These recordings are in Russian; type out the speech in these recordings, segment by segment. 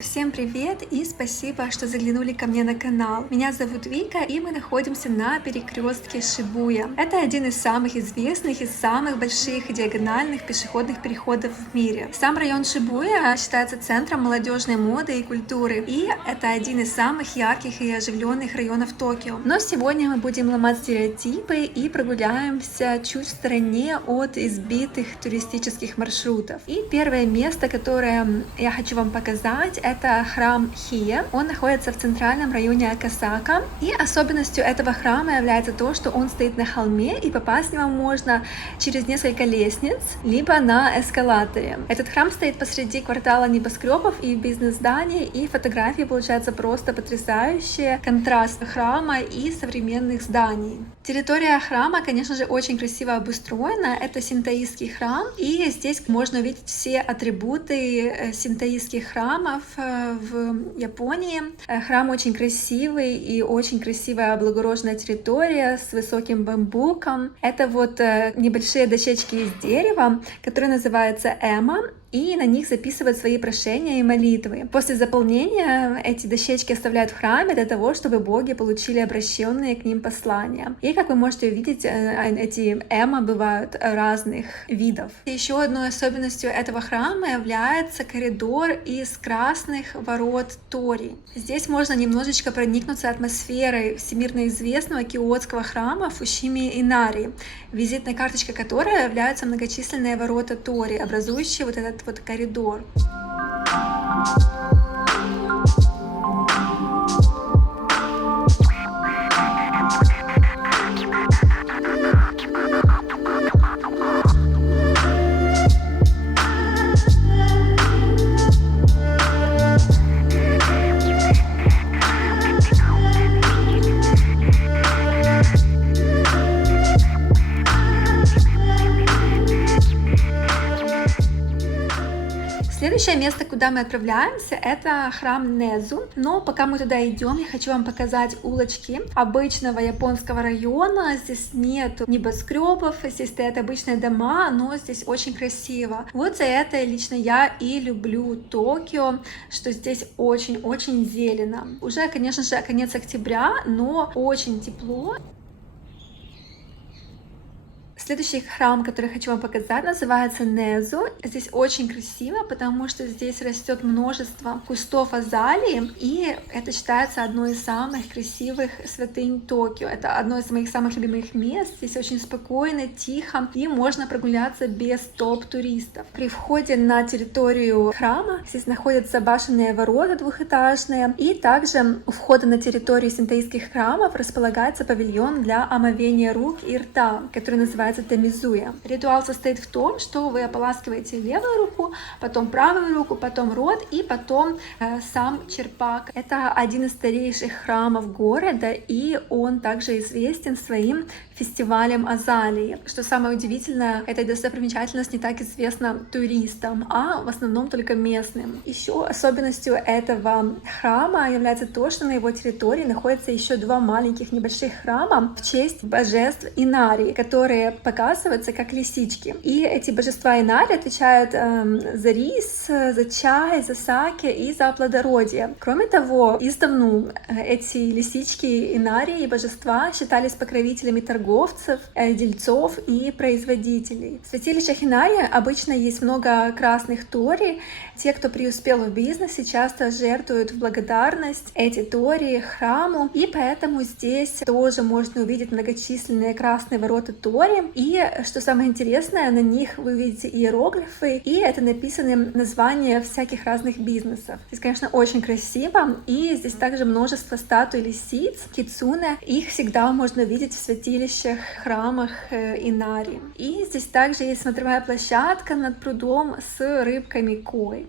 Всем привет и спасибо, что заглянули ко мне на канал. Меня зовут Вика, и мы находимся на перекрестке Шибуя. Это один из самых известных и самых больших диагональных пешеходных переходов в мире. Сам район Шибуя считается центром молодежной моды и культуры, и это один из самых ярких и оживленных районов Токио. Но сегодня мы будем ломать стереотипы и прогуляемся чуть в стороне от избитых туристических маршрутов. И первое место, которое я хочу вам показать, это храм Хие. Он находится в центральном районе Акасака. И особенностью этого храма является то, что он стоит на холме, и попасть в него можно через несколько лестниц, либо на эскалаторе. Этот храм стоит посреди квартала небоскребов и бизнес-зданий, и фотографии получаются просто потрясающие. Контраст храма и современных зданий. Территория храма, конечно же, очень красиво обустроена. Это синтоистский храм, и здесь можно увидеть все атрибуты синтоистских храмов в Японии. Храм очень красивый и очень красивая облагороженная территория с высоким бамбуком. Это вот небольшие дощечки из дерева, которые называются эма, и на них записывают свои прошения и молитвы. После заполнения эти дощечки оставляют в храме для того, чтобы боги получили обращенные к ним послания. И, как вы можете увидеть, эти эма бывают разных видов. Еще одной особенностью этого храма является коридор из красных ворот Тори. Здесь можно немножечко проникнуться атмосферой всемирно известного киотского храма Фушими Инари, визитной карточкой которой являются многочисленные ворота Тори, образующие вот этот вот коридор. Следующее место, куда мы отправляемся, это храм Незу. Но пока мы туда идем, я хочу вам показать улочки обычного японского района. Здесь нет небоскребов, здесь стоят обычные дома, но здесь очень красиво. Вот за это лично я и люблю Токио, что здесь очень-очень зелено. Уже, конечно же, конец октября, но очень тепло. Следующий храм, который хочу вам показать, называется Незу. Здесь очень красиво, потому что здесь растет множество кустов азалии, и это считается одной из самых красивых святынь Токио. Это одно из моих самых любимых мест. Здесь очень спокойно, тихо, и можно прогуляться без топ-туристов. При входе на территорию храма здесь находятся башенные ворота двухэтажные, и также у входа на территорию синтоистских храмов располагается павильон для омовения рук и рта, который называется тамизуя. Ритуал состоит в том, что вы ополаскиваете левую руку, потом правую руку, потом рот и потом сам черпак. Это один из старейших храмов города, и он также известен своим фестивалем азалии. Что самое удивительное, эта достопримечательность не так известна туристам, а в основном только местным. Еще особенностью этого храма является то, что на его территории находится еще два маленьких небольших храма в честь божеств Инари, которые показываются как лисички. И эти божества Инари отвечают за рис, за чай, за саке и за плодородие. Кроме того, издавна эти лисички Инари и божества считались покровителями торговцев, дельцов и производителей. В святилищах Инари обычно есть много красных тори. Те, кто преуспел в бизнесе, часто жертвуют в благодарность эти тори храму, и поэтому здесь тоже можно увидеть многочисленные красные ворота тори. И что самое интересное, на них вы видите иероглифы, и это написаны названия всяких разных бизнесов. Здесь, конечно, очень красиво, и здесь также множество статуй лисиц, кицуне. Их всегда можно видеть в святилищах, храмах Инари. И здесь также есть смотровая площадка над прудом с рыбками кой.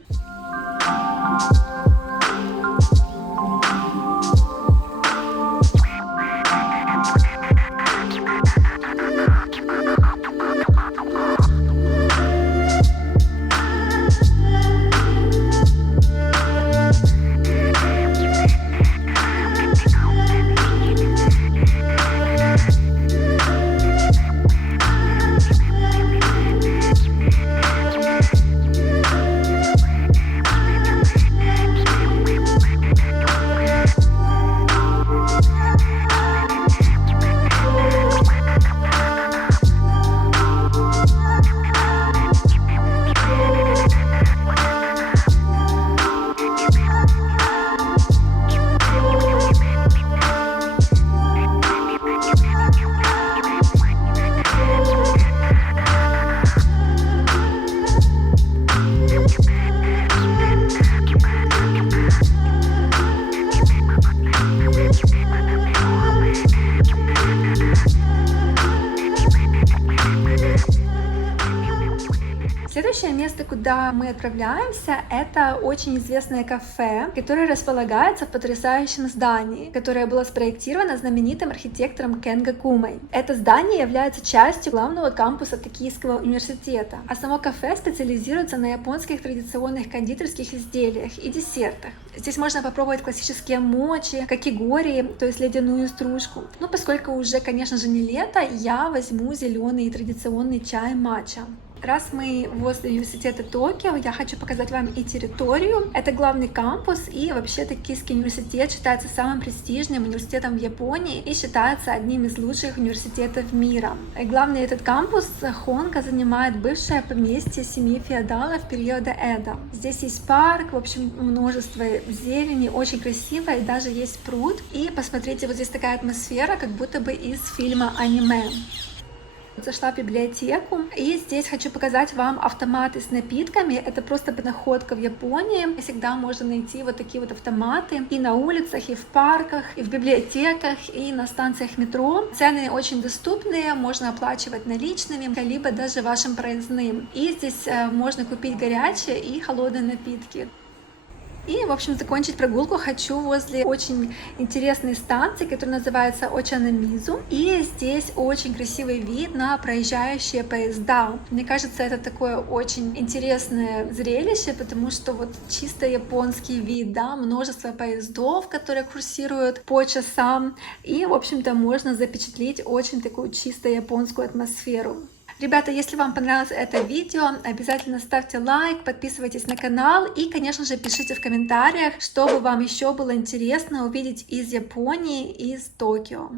куда мы отправляемся, это очень известное кафе, которое располагается в потрясающем здании, которое было спроектировано знаменитым архитектором Кенго Кумой. Это здание является частью главного кампуса Токийского университета, а само кафе специализируется на японских традиционных кондитерских изделиях и десертах. Здесь можно попробовать классические мочи, какигори, то есть ледяную стружку. Но поскольку уже, конечно же, не лето, я возьму зеленый традиционный чай матча. Раз мы возле университета Токио, я хочу показать вам и территорию. Это главный кампус, и вообще Токийский университет считается самым престижным университетом в Японии и считается одним из лучших университетов мира. И главный этот кампус Хонка занимает бывшее поместье семьи феодалов периода Эдо. Здесь есть парк, в общем, множество зелени, очень красиво, и даже есть пруд. И посмотрите, вот здесь такая атмосфера, как будто бы из фильма аниме. Зашла в библиотеку, и здесь хочу показать вам автоматы с напитками. Это просто находка в Японии. Всегда можно найти вот такие вот автоматы и на улицах, и в парках, и в библиотеках, и на станциях метро. Цены очень доступные, можно оплачивать наличными, либо даже вашим проездным. И здесь можно купить горячие и холодные напитки. И, в общем, закончить прогулку хочу возле очень интересной станции, которая называется Очаномизу. И здесь очень красивый вид на проезжающие поезда. Мне кажется, это такое очень интересное зрелище, потому что вот чисто японский вид, да, множество поездов, которые курсируют по часам. И, в общем-то, можно запечатлеть очень такую чисто японскую атмосферу. Ребята, если вам понравилось это видео, обязательно ставьте лайк, подписывайтесь на канал и, конечно же, пишите в комментариях, что бы вам еще было интересно увидеть из Японии, из Токио.